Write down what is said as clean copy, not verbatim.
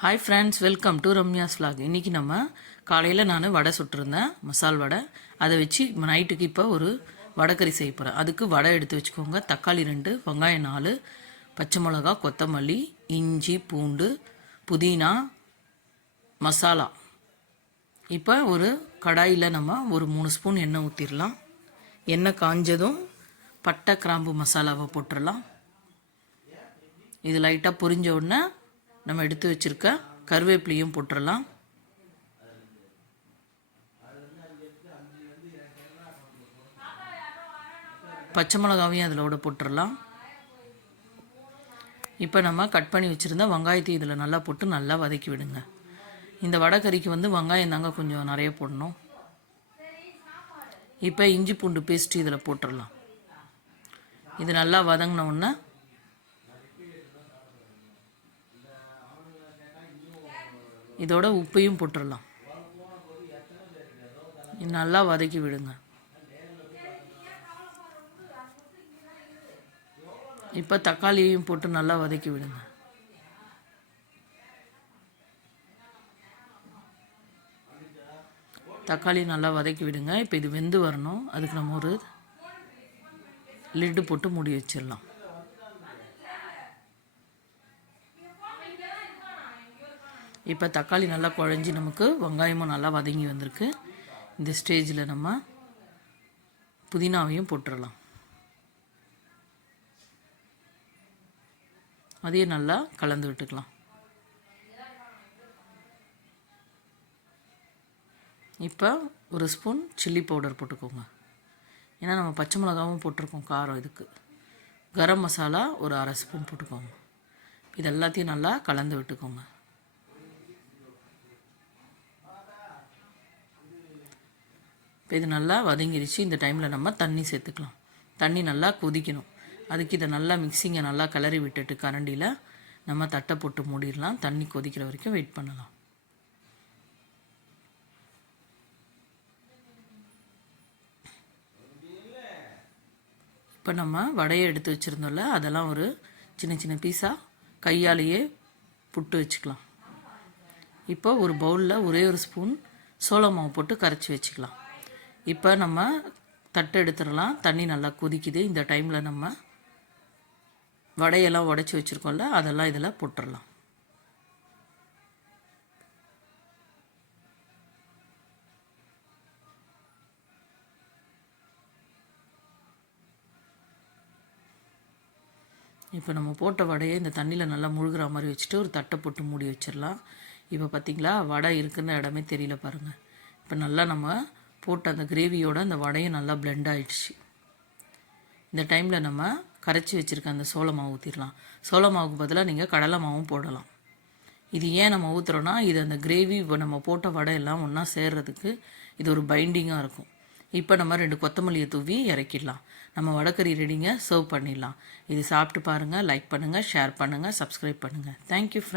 Hi friends, welcome to Ramya's vlog. இன்றைக்கி நம்ம காலையில் நான் வடை சுட்டிருந்தேன், மசால் வடை. அதை வச்சு நைட்டுக்கு இப்போ ஒரு வடைக்கறி செய்ய போகிறேன். அதுக்கு வடை எடுத்து வச்சுக்கோங்க. தக்காளி 2, வெங்காயம் 4, பச்சை மிளகா, கொத்தமல்லி, இஞ்சி, பூண்டு, புதினா, மசாலா. இப்போ ஒரு கடாயில் நம்ம ஒரு 3 ஸ்பூன் எண்ணெய் ஊற்றிடலாம். எண்ணெய் காஞ்சதும் பட்டை கிராம்பு மசாலாவை போட்டுடலாம். இது லைட்டாக பொரிஞ்ச உடனே நம்ம எடுத்து வச்சுருக்க கருவேப்பிலையும் போட்டுடலாம். பச்சை மிளகாவையும் அதில் போட்டுடலாம். இப்போ நம்ம கட் பண்ணி வச்சுருந்த வெங்காயத்தையும் இதில் நல்லா போட்டு நல்லா வதக்கி விடுங்க. இந்த வடைக்கறிக்கு வெங்காயம் தாங்க கொஞ்சம் நிறைய போடணும். இப்போ இஞ்சி பூண்டு பேஸ்ட்டு இதில் போட்டுடலாம். இது நல்லா வதங்கின உடனே இதோட உப்பையும் போட்டுடலாம். நல்லா வதக்கி விடுங்க. இப்போ தக்காளியையும் போட்டு நல்லா வதக்கி விடுங்க. தக்காளி நல்லா வதக்கி விடுங்க. இப்போ இது வெந்து வரணும். அதுக்கு நம்ம ஒரு லிட்டு போட்டு மூடி வச்சிடலாம். இப்போ தக்காளி நல்லா குழஞ்சி நமக்கு வெங்காயமும் நல்லா வதங்கி வந்திருக்கு. இந்த ஸ்டேஜில் நம்ம புதினாவையும் போட்டுடலாம். அதையும் நல்லா கலந்து விட்டுக்கலாம். இப்போ ஒரு ஸ்பூன் சில்லி பவுடர் போட்டுக்கோங்க. ஏன்னா நம்ம பச்சை மிளகாவும் போட்டிருக்கோம் காரம். இதுக்கு கரம் மசாலா ஒரு 1/2 ஸ்பூன் போட்டுக்கோங்க. இது எல்லாத்தையும் நல்லா கலந்து விட்டுக்கோங்க. இப்போ இது நல்லா வதங்கிடுச்சு. இந்த டைமில் நம்ம தண்ணி சேர்த்துக்கலாம். தண்ணி நல்லா கொதிக்கணும். அதுக்கு இதை நல்லா மிக்சிங்கை நல்லா கிளறி விட்டுட்டு கரண்டியில் நம்ம தட்டை போட்டு மூடிடலாம். தண்ணி கொதிக்கிற வரைக்கும் வெயிட் பண்ணலாம். இப்போ நம்ம வடையை எடுத்து வச்சுருந்தோம்ல, அதெல்லாம் ஒரு சின்ன சின்ன பீஸாக கையாலேயே புட்டு வச்சுக்கலாம். இப்போ ஒரு பவுலில் ஒரே ஒரு ஸ்பூன் சோள மாவு போட்டு கரைச்சி வச்சுக்கலாம். இப்போ நம்ம தட்டை எடுத்துடலாம். தண்ணி நல்லா கொதிக்குது. இந்த டைமில் நம்ம வடையெல்லாம் உடச்சி வச்சுருக்கோம்ல, அதெல்லாம் இதில் போட்டுடலாம். இப்போ நம்ம போட்ட வடையை இந்த தண்ணியில் நல்லா முழுகிற மாதிரி வச்சுட்டு ஒரு தட்டை போட்டு மூடி வச்சிடலாம். இப்போ பார்த்திங்களா, வடை இருக்குன்னு இடமே தெரியல பாருங்கள். இப்போ நல்லா நம்ம போட்ட அந்த கிரேவியோட அந்த வடையும் நல்லா பிளெண்ட் ஆகிடுச்சு. இந்த டைமில் நம்ம கரைச்சி வச்சுருக்க அந்த சோள மாவு ஊற்றிடலாம். சோள மாவுக்கு பதிலாக நீங்கள் கடலை மாவும் போடலாம். இது ஏன் நம்ம ஊற்றுறோன்னா, இது அந்த கிரேவி நம்ம போட்ட வடை எல்லாம் ஒன்றா சேர்றதுக்கு இது ஒரு பைண்டிங்காக இருக்கும். இப்போ நம்ம 2 கொத்தமல்லியை தூவி இறக்கிடலாம். நம்ம வடைக்கறி ரெடிங்க, சர்வ் பண்ணிடலாம். இது சாப்பிட்டு பாருங்கள். லைக் பண்ணுங்கள், ஷேர் பண்ணுங்கள், சப்ஸ்கிரைப் பண்ணுங்கள். Thank you friends.